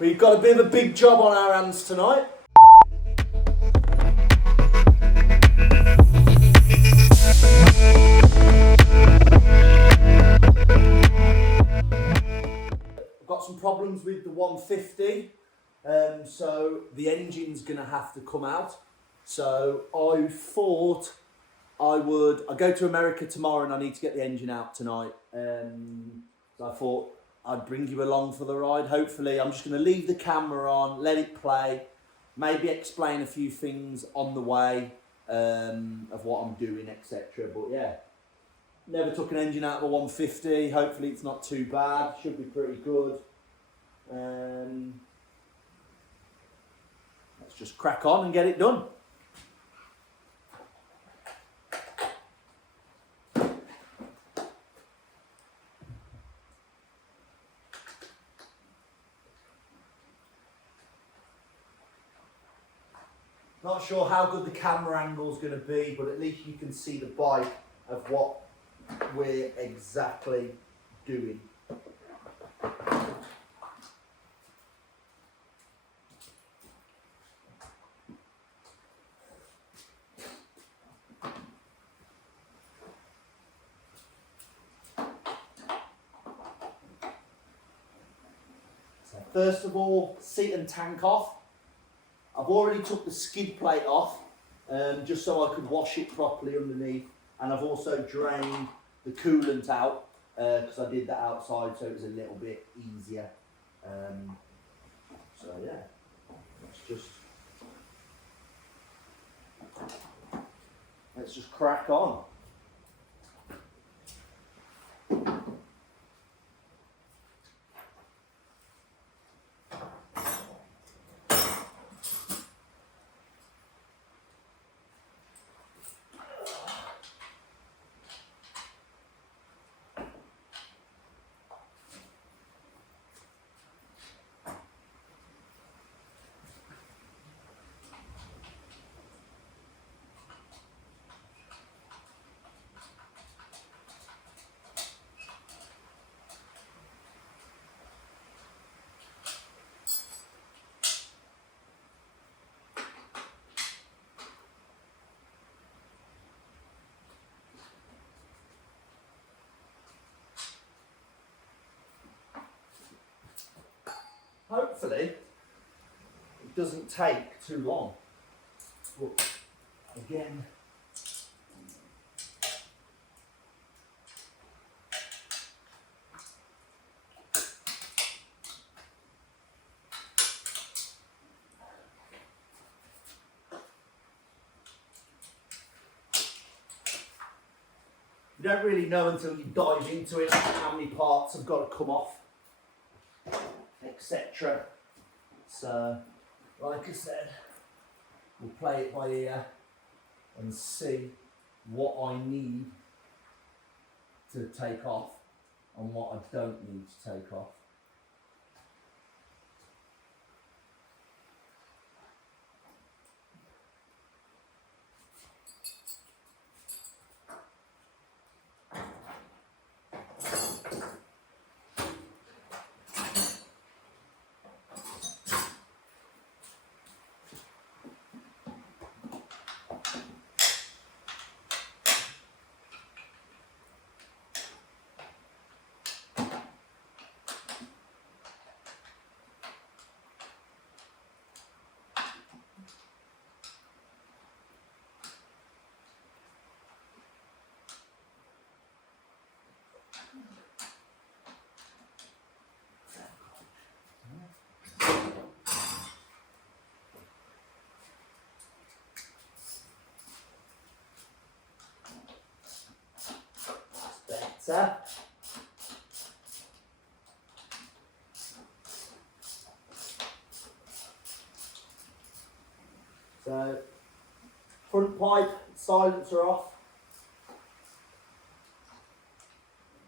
We've got a bit of a big job on our hands tonight. I've got some problems with the 150, so the engine's going to have to come out. So I thought I'd go to America tomorrow and I need to get the engine out tonight. So I thought I'd bring you along for the ride. Hopefully, I'm just going to leave the camera on, let it play, maybe explain a few things on the way of what I'm doing, etc. But yeah, never took an engine out of a 150. Hopefully, it's not too bad. Should be pretty good. Let's just crack on and get it done. Not sure how good the camera angle is going to be, but at least you can see the bite of what we're exactly doing. So first of all, seat and tank off. I've already took the skid plate off, just so I could wash it properly underneath, and I've also drained the coolant out, because I did that outside, so it was a little bit easier. So yeah, let's just crack on. Hopefully, it doesn't take too long. But again, you don't really know until you dive into it how many parts have got to come off, etc. So, like I said, we'll play it by ear and see what I need to take off and what I don't need to take off. Better. So, front pipe, silencer off,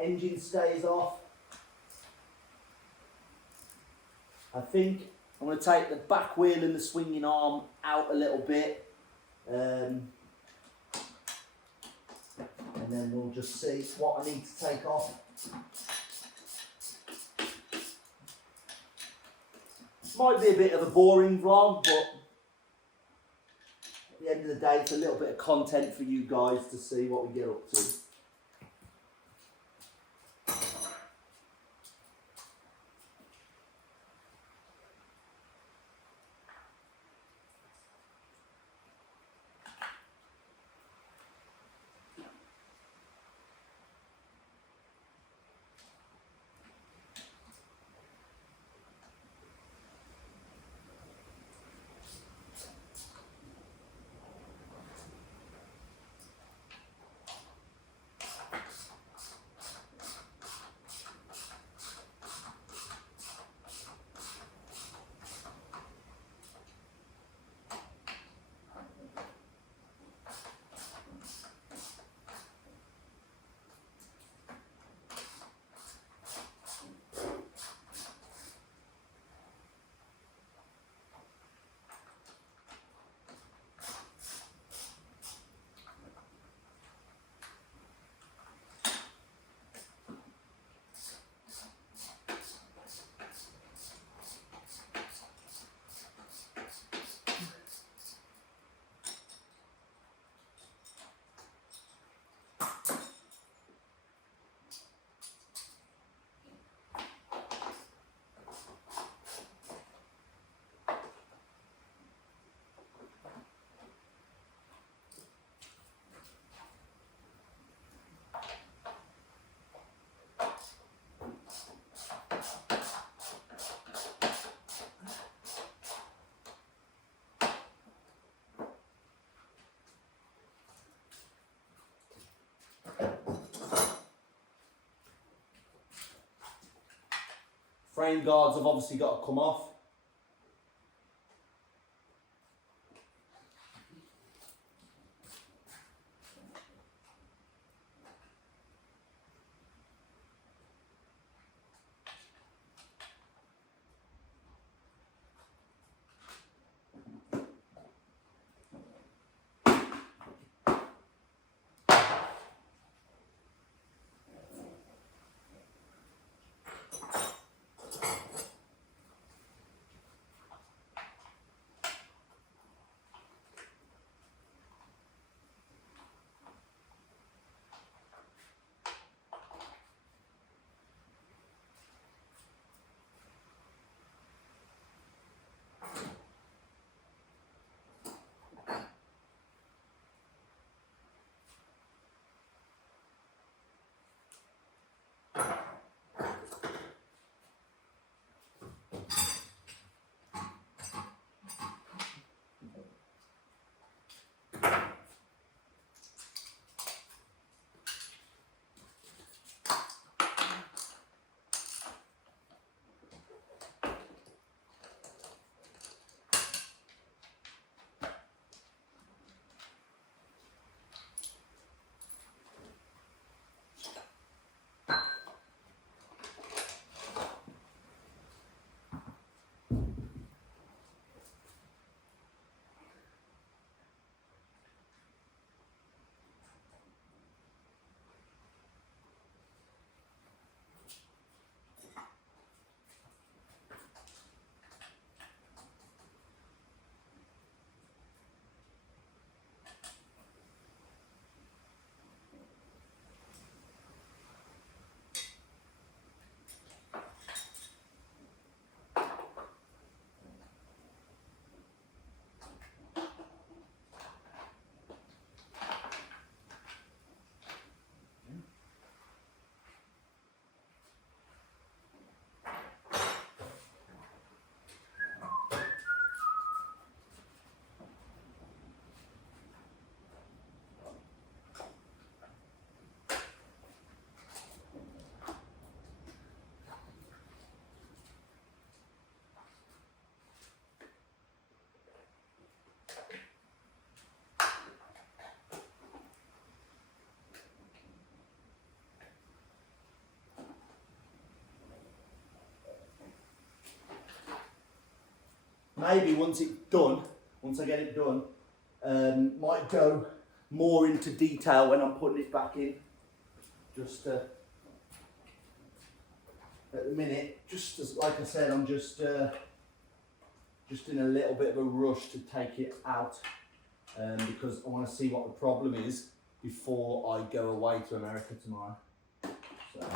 engine stays off. I think I'm going to take the back wheel and the swinging arm out a little bit, and then we'll just see what I need to take off. Might be a bit of a boring vlog, but at the end of the day, it's a little bit of content for you guys to see what we get up to. Frame guards have obviously got to come off. Maybe once it's done, once I get it done, might go more into detail when I'm putting it back in. Just at the minute, just as like I said, I'm just just in a little bit of a rush to take it out because I want to see what the problem is before I go away to America tomorrow. So.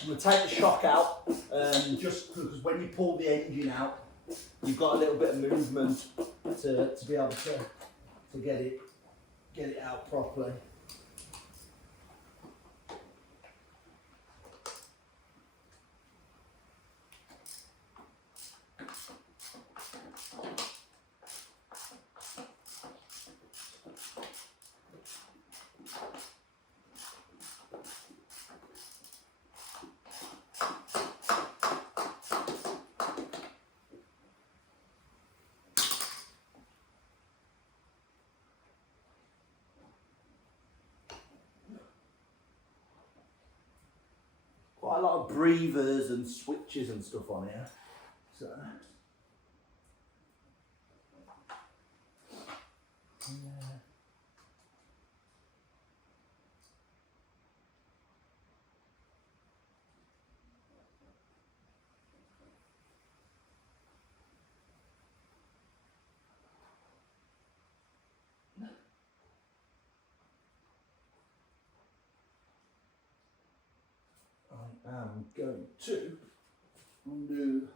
I'm going to take the shock out, just because when you pull the engine out, you've got a little bit of movement to be able to get it out properly. Quite a lot of breathers and switches and stuff on here. So. Yeah. I am going to undo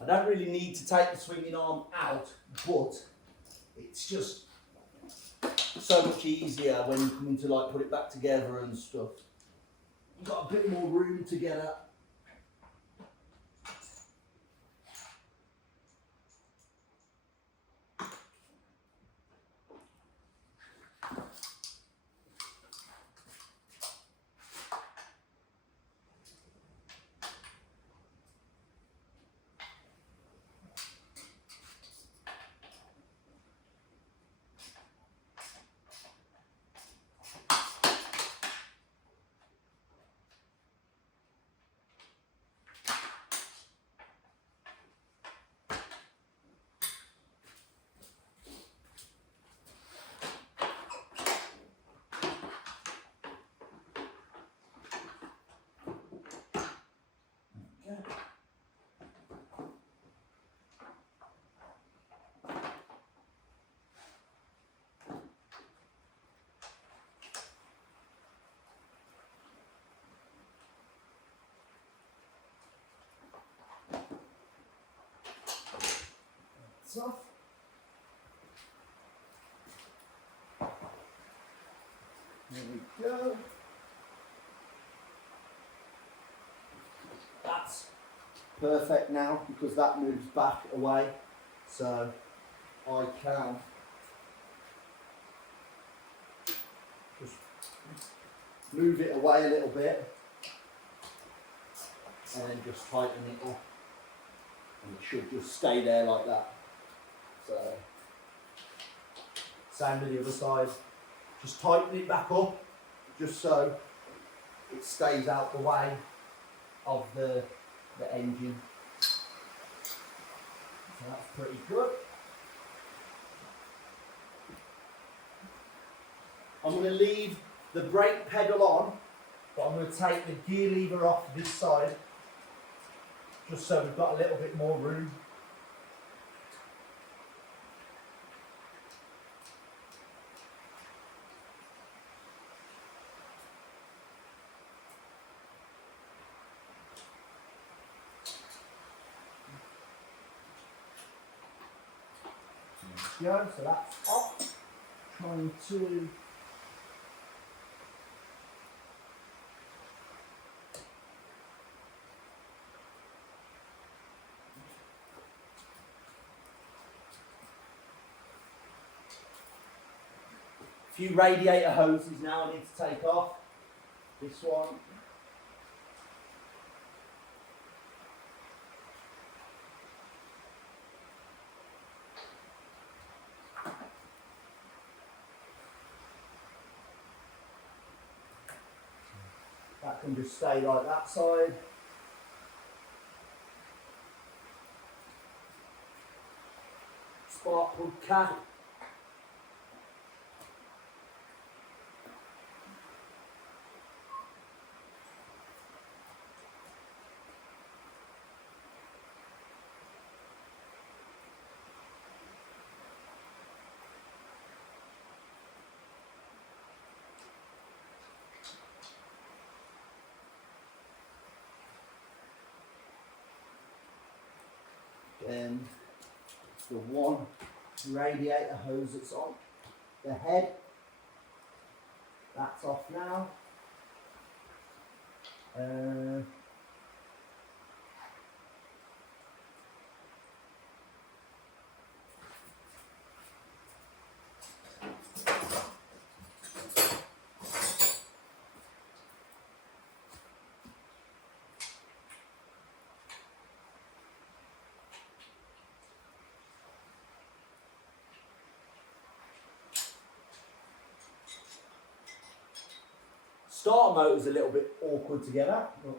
I don't really need to take the swinging arm out, but it's just so much easier when you come in to like put it back together and stuff. You've got a bit more room to get at. That's off. There we go. That's perfect now because that moves back away. So I can just move it away a little bit and then just tighten it up, and it should just stay there like that. So same with the other side, just tighten it back up just so it stays out the way of the engine. So that's pretty good. I'm going to leave the brake pedal on, but I'm going to take the gear lever off this side, just so we've got a little bit more room. There we go, so that's off. Trying to few radiator hoses now I need to take off. This one. That can just stay like that side. Spark plug cap. Then the one radiator hose that's on the head, that's off now. Starter motor's a little bit awkward to get at. But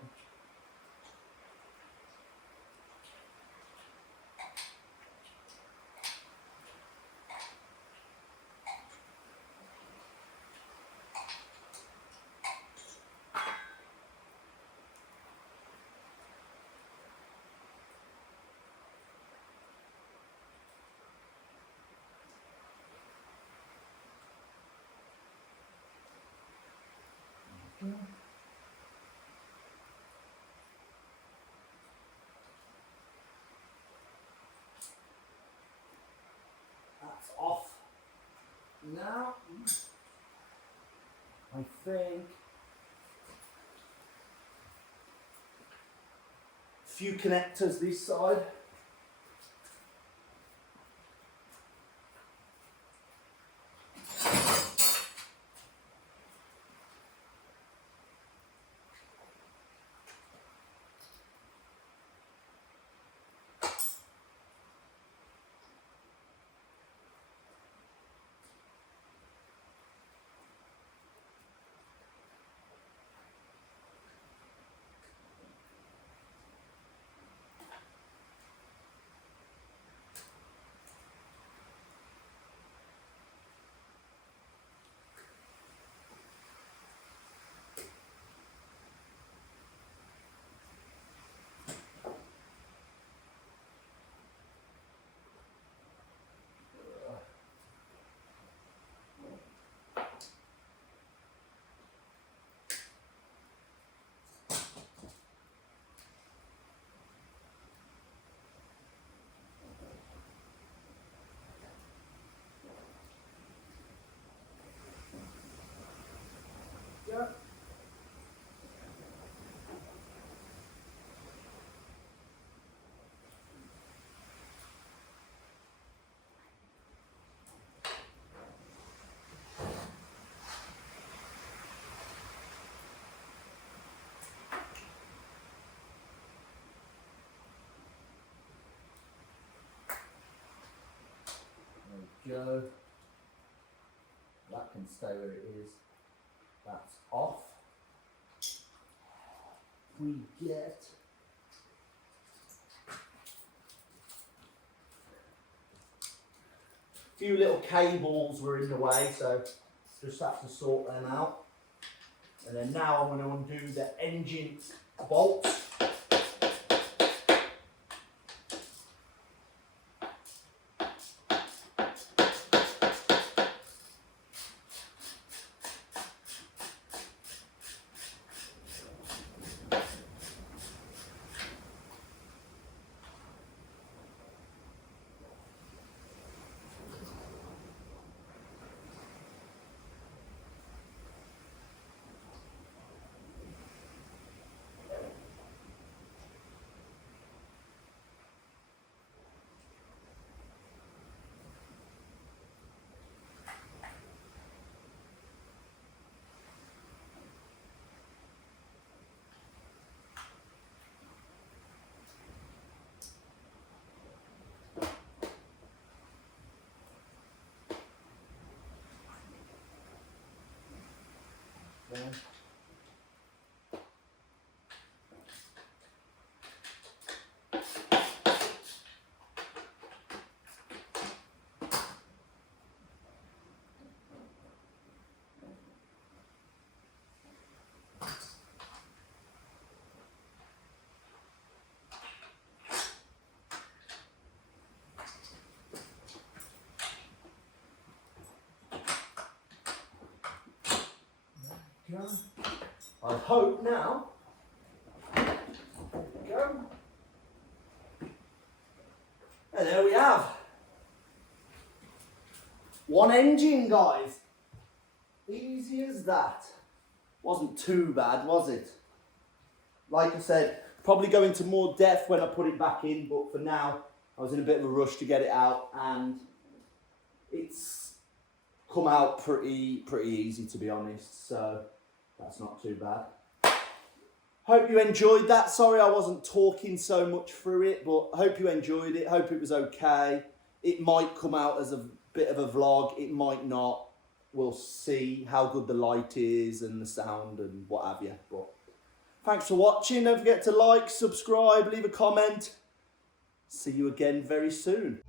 that's off now. I think a few connectors this side. go. That can stay where it is. That's off. We get a few little cables were in the way, so just have to sort them out. And then now I'm going to undo the engine bolts. There. Go. I hope now. There we go. And there we have one engine, guys. Easy as that. Wasn't too bad, was it? Like I said, probably go into more depth when I put it back in, but for now, I was in a bit of a rush to get it out, and it's come out pretty easy, to be honest, so that's not too bad. Hope you enjoyed that. Sorry I wasn't talking so much through it, but hope you enjoyed it. Hope it was okay. It might come out as a bit of a vlog. It might not. We'll see how good the light is and the sound and what have you. But thanks for watching. Don't forget to like, subscribe, leave a comment. See you again very soon.